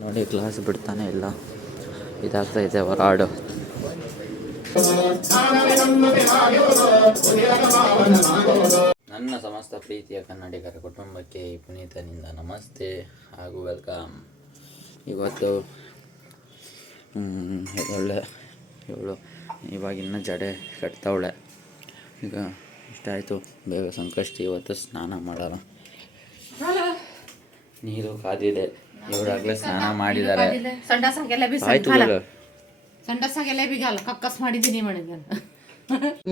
ನೋಡಿ ಕ್ಲಾಸ್ ಬಿಡ್ತಾನೆ ಇಲ್ಲ, ಇದಾಗ್ತಾ ಇದೆ ಹೊರಾಡು. ನನ್ನ ಸಮಸ್ತ ಪ್ರೀತಿಯ ಕನ್ನಡಿಗರ ಕುಟುಂಬಕ್ಕೆ ಪುನೀತನಿಂದ ನಮಸ್ತೆ ಹಾಗೂ ವೆಲ್ಕಮ್. ಇವತ್ತು ಇವಳು ಇವಾಗಿನ್ನ ಜಡೆ ಕಟ್ತಾವಳೆ. ಈಗ ಇಷ್ಟ ಆಯಿತು, ಬೇಗ ಸಂಕಷ್ಟಿ. ಇವತ್ತು ಸ್ನಾನ ಮಾಡಲ್ಲ, ನೀರು ಕಾದಿದೆ. ಇವರಾಗಲೇ ಸ್ನಾನ ಮಾಡಿದ್ದಾರೆ. ಕಕ್ಕಸ್ ಮಾಡಿದ್ದೀನಿ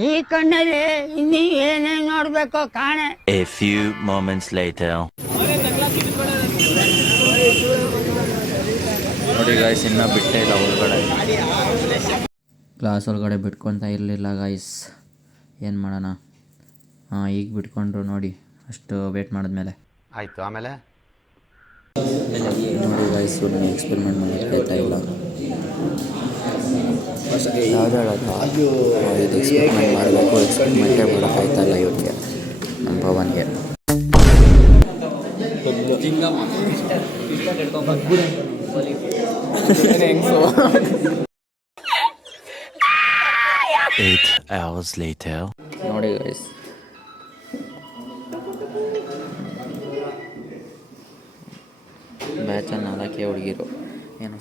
ಈ ಕಣ್ಣಲ್ಲಿ ಇನ್ನೀ ಏನೇನ್ ನೋಡ್ಬೇಕೋ ಕಾಣೆ. A few moments later. ನೋಡಿ ಗಾಯ್ಸ್, ಇನ್ನೂ ಬಿಟ್ಟೇ ಇಲ್ಲ ಒಳಗಡೆ. ಕ್ಲಾಸ್ ಒಳಗಡೆ ಬಿಟ್ಕೊತಾ ಇರಲಿಲ್ಲ ಗಾಯ್ಸ್, ಏನು ಮಾಡೋಣ. ಈಗ ಬಿಟ್ಕೊಂಡ್ರು ನೋಡಿ, ಅಷ್ಟು ವೇಟ್ ಮಾಡಿದ್ಮೇಲೆ ಆಯಿತು. ಆಮೇಲೆ ನೋಡಿ ಗಾಯ್ಸ್, ನಾನು ಎಕ್ಸ್ಪೆರಿಮೆಂಟ್ ಮಾಡೋಕ್ಕಾಗ್ತಾ ಇಲ್ಲ. ಯಾವ್ದು ಹೇಳೋದು, ಇದು ಎಕ್ಸ್ಪೆರಿಮೆಂಟ್ ಮಾಡಬೇಕು, ಎಕ್ಸ್ಪೆರಿಮೆಂಟೇ ಮಾಡೋಕ್ಕಾಗ್ತಾ ಇಲ್ಲ ಇವತ್ತಿಗೆ ನಮ್ಮ ಪವನ್ಗೆ. Eight hours later. ನೋಡಿ ಗೈಸ್, ಬ್ಯಾಚಲ್ಲಿ 4 ಹುಡುಗಿರು ಏನೋ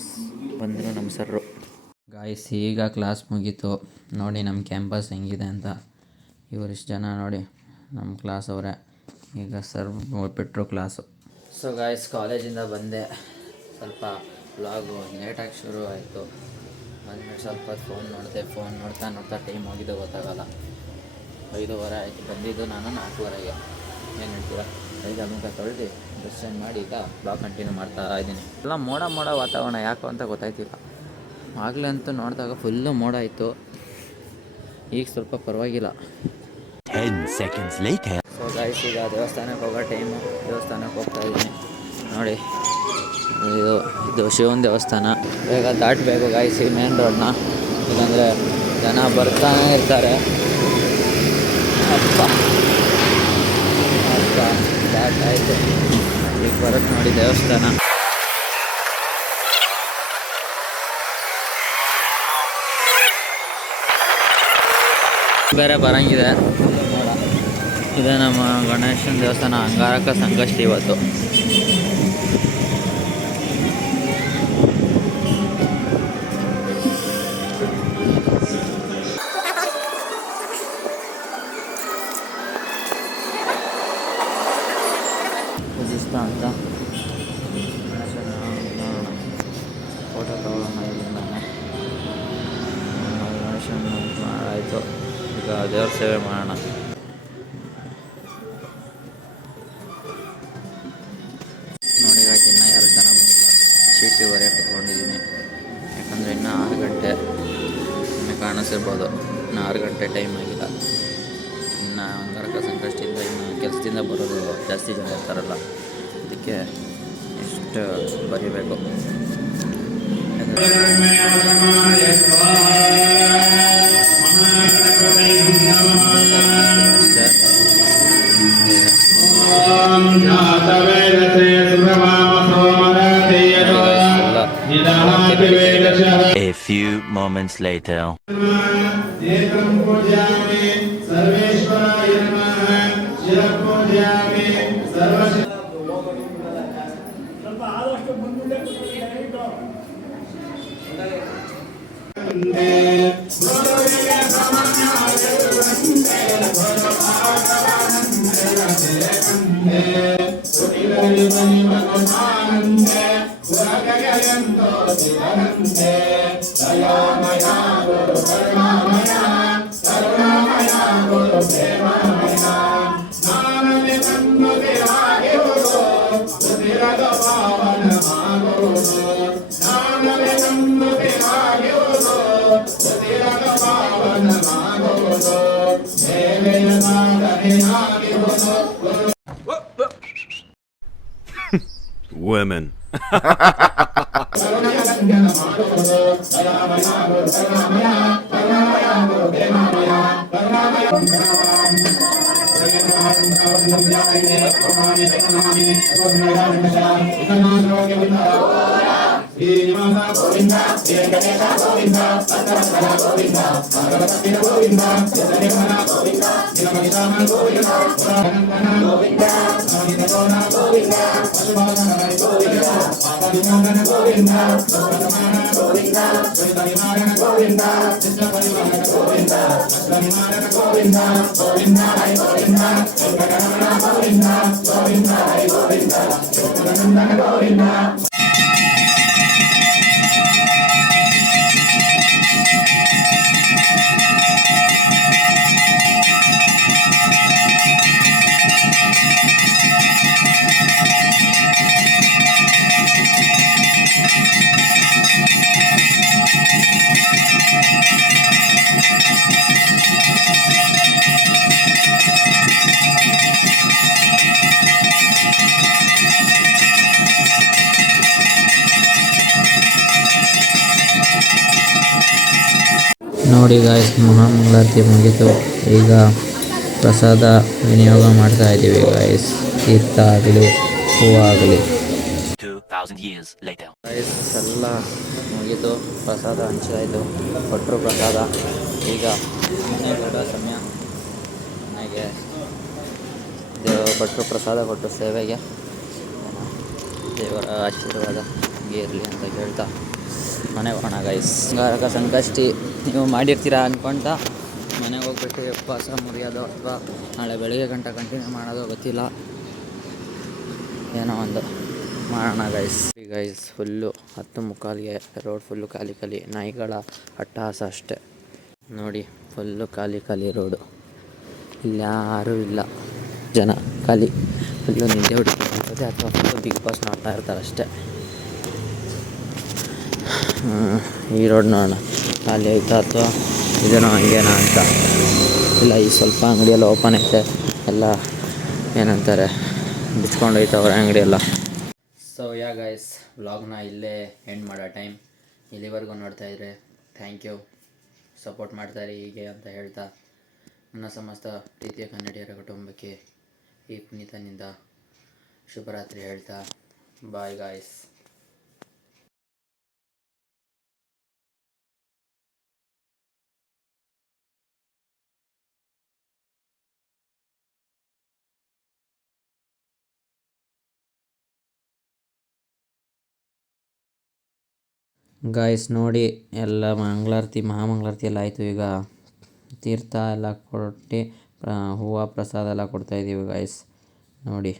ಬಂದರು ನಮ್ಮ ಸರ್ರು. ಗಾಯ್ಸ್, ಈಗ ಕ್ಲಾಸ್ ಮುಗೀತು. ನೋಡಿ ನಮ್ಮ ಕ್ಯಾಂಪಸ್ ಹೆಂಗಿದೆ ಅಂತ. ಇವರಿಷ್ಟು ಜನ ನೋಡಿ ನಮ್ಮ ಕ್ಲಾಸ್ ಅವರೇ. ಈಗ ಸರ್ ಬಿಟ್ಟರು ಕ್ಲಾಸು. ಸೊ ಗಾಯ್ಸ್, ಕಾಲೇಜಿಂದ ಬಂದೆ. ಸ್ವಲ್ಪ ವ್ಲಾಗು ಲೇಟಾಗಿ ಶುರು ಆಯಿತು. ಬಂದಮೇಲೆ ಸ್ವಲ್ಪ ಫೋನ್ ನೋಡಿದೆ. ಫೋನ್ ನೋಡ್ತಾ ಟೈಮ್ ಹೋಗಿದ್ದು ಗೊತ್ತಾಗಲ್ಲ. 5:30 ಆಯಿತು. ಬಂದಿದ್ದು ನಾನು 4:30ಗೆ. ಏನು ಹೇಳ್ತೀರಾ? ಕೈಗೆ ಮುಖ ತೊಳೆದು ಡ್ರೆಸ್ ಚೇಂಜ್ ಮಾಡಿ ಈಗ ಬ್ಲಾಗ್ ಕಂಟಿನ್ಯೂ ಮಾಡ್ತಾ ಇದ್ದೀನಿ. ಎಲ್ಲ ಮೋಡ ವಾತಾವರಣ ಯಾಕೋ ಅಂತ ಗೊತ್ತಾಯ್ತಿಲ್ಲ. ಆಗಲೇ ಅಂತೂ ನೋಡಿದಾಗ ಫುಲ್ಲು ಮೋಡ ಇತ್ತು. ಈಗ ಸ್ವಲ್ಪ ಪರವಾಗಿಲ್ಲ. 10 seconds later. ಸೊ ಗಾಯ್ಸ್, ಈಗ ದೇವಸ್ಥಾನಕ್ಕೆ ಹೋಗೋ ಟೈಮು. ದೇವಸ್ಥಾನಕ್ಕೆ ಹೋಗ್ತಾ ಇದ್ದೀನಿ. ನೋಡಿ, ಇದು ಶಿವನ ದೇವಸ್ಥಾನ. ಬೇಗ ದಾಟಬೇಕು ಗಾಯ್ಸ್ ಈ ಮೇನ್ ರೋಡ್ನ, ಇಲ್ಲಾಂದರೆ ಜನ ಬರ್ತಾನೆ ಇರ್ತಾರೆ. ಅಪ್ಪ ದಾಟ್ ಆಯಿತು. ಈಗ ಬರುತ್ತೆ ನೋಡಿ ದೇವಸ್ಥಾನ. ಬೇರೆ ಬರೋಂಗಿದೆ. ಇದೆ ನಮ್ಮ ಗಣೇಶನ ದೇವಸ್ಥಾನ. ಅಂಗಾರಕ ಸಂಕಷ್ಟಿ ಇವತ್ತು. ಇಷ್ಟ ಅಂತ ಫೋಟೋ ತಗೊಳ್ಳೋಣ ಇಲ್ಲಿಂದ. ಗಣೇಶನ ಆಯಿತು. ಈಗ ದೇವ್ರ ಸೇವೆ ಮಾಡೋಣ. ನೋಡಿ ಗಾಯ್ಸ್, ಇನ್ನೂ ಯಾರು ಜನ ಬಂದಿಲ್ಲ. ಚೀಟಿ ಬರೆಯ ಕುತ್ಕೊಂಡಿದ್ದೀನಿ. ಯಾಕಂದರೆ ಇನ್ನೂ 6 ಗಂಟೆ ನಿಮಗೆ ಕಾಣಿಸಿರ್ಬೋದು. ಇನ್ನು 6 ಗಂಟೆ ಟೈಮ್ ಆಗಿಲ್ಲ. ಇನ್ನು ಅಂಗಾರಕ ಸಂಕಷ್ಟಿಯಿಂದ ಇನ್ನು ಕೆಲಸದಿಂದ ಬರೋದು ಜಾಸ್ತಿ ಜನ ಇರ್ತಾರಲ್ಲ, ಅದಕ್ಕೆ ಇಷ್ಟು ಬರೀಬೇಕು. A few moments later. Women. ನೋಡಿ ಗಾಯ್ಸ್, ಮಹಾಮಂಗಳಾರತಿ ಮುಗೀತು. ಈಗ ಪ್ರಸಾದ ವಿನಿಯೋಗ ಮಾಡ್ತಾ ಇದ್ದೀವಿ ಗಾಯ್ಸ್. ತೀರ್ಥ ಆಗಲಿ, ಹೂವು ಆಗಲಿ. 2000 years later. ಗಾಯ್ಸ್ ಎಲ್ಲ ಮುಗೀತು, ಪ್ರಸಾದ ಹಂಚಾಯಿತು, ಕೊಟ್ಟರು ಪ್ರಸಾದ. ಈಗ ಮನೆಗೆ ಹೊರಡೋ ಸಮಯ. ಮನೆಗೆ ಭಟ್ರು ಪ್ರಸಾದ ಕೊಟ್ಟು ಸೇವೆಗೆ ದೇವರ ಆಶೀರ್ವಾದ ಹಂಗೆ ಇರಲಿ ಅಂತ ಕೇಳ್ತಾ ಮನೆಗೆ ಹೋಗೋಣ ಗೈಸ್. ಅಂಗಾರಕ ಸಂಕಷ್ಟಿ ನೀವು ಮಾಡಿರ್ತೀರಾ ಅಂದ್ಕೊಳ್ತಾ ಮನೆಗೆ ಹೋಗ್ಬಿಟ್ಟು ಉಪವಾಸ ಮುರಿಯೋದು ಅಥವಾ ನಾಳೆ ಬೆಳಿಗ್ಗೆ ಗಂಟೆ ಕಂಟಿನ್ಯೂ ಮಾಡೋದು ಗೊತ್ತಿಲ್ಲ, ಏನೋ ಒಂದು ಮಾಡೋಣ ಗೈಸ್. ಗೈಸ್ ಫುಲ್ಲು 10:15ಗೆ ರೋಡ್ ಫುಲ್ಲು ಖಾಲಿ ಖಾಲಿ, ನಾಯಿಗಳ ಅಟ್ಟಹಾಸ ಅಷ್ಟೇ. ನೋಡಿ ಫುಲ್ಲು ಖಾಲಿ ಖಾಲಿ ರೋಡು, ಇಲ್ಲಿ ಯಾರೂ ಇಲ್ಲ, ಜನ ಖಾಲಿ, ಫುಲ್ಲು ನಿದ್ದೆ ಹೊಡಿತದೆ ಅಥವಾ ಫುಲ್ಲು ಬಿಗ್ ಬಾಸ್ ನೋಡ್ತಾ ಇರ್ತಾರೆ ಅಷ್ಟೇ. ಈ ರೋಡ್ ನೋಡೋಣ ಖಾಲಿ ಆಯ್ತಾ ಅಥವಾ ಇದೇನೋ ಹಂಗೇನೋ ಅಂತ. ಇಲ್ಲ, ಈ ಸ್ವಲ್ಪ ಅಂಗಡಿಯೆಲ್ಲ ಓಪನ್ ಐತೆ, ಎಲ್ಲ ಏನಂತಾರೆ ಬಿಚ್ಕೊಂಡು ಹೋಯ್ತವ್ರೆ ಅಂಗಡಿ ಎಲ್ಲ. ಸೊ ಯಾ ಗೈಸ್, ವ್ಲಾಗ್ನ ಇಲ್ಲೇ ಎಂಡ್ ಮಾಡೋ ಟೈಮ್. ಇಲ್ಲಿವರೆಗೂ ನೋಡ್ತಾಯಿದ್ರೆ ಥ್ಯಾಂಕ್ ಯು, ಸಪೋರ್ಟ್ ಮಾಡ್ತಾರೆ ಹೀಗೆ ಅಂತ ಹೇಳ್ತಾ ನನ್ನ ಸಮಸ್ತ ಪ್ರೀತಿಯ ಕನ್ನಡಿಗರ ಕುಟುಂಬಕ್ಕೆ ಈ ಪುನೀತನಿಂದ ಶುಭರಾತ್ರಿ ಹೇಳ್ತಾ ಬಾಯ್ ಗಾಯ್ಸ್. ಗಾಯ್ಸ್ ನೋಡಿ, ಎಲ್ಲ ಮಹಾಮಂಗಳಾರತಿ ಎಲ್ಲ ಆಯಿತು. ಈಗ ತೀರ್ಥ ಎಲ್ಲ ಕೊಟ್ಟು ಹೂವು ಪ್ರಸಾದ ಎಲ್ಲ ಕೊಡ್ತಾಯಿದ್ದೀವಿ ಗಾಯ್ಸ್. ನೋಡಿ.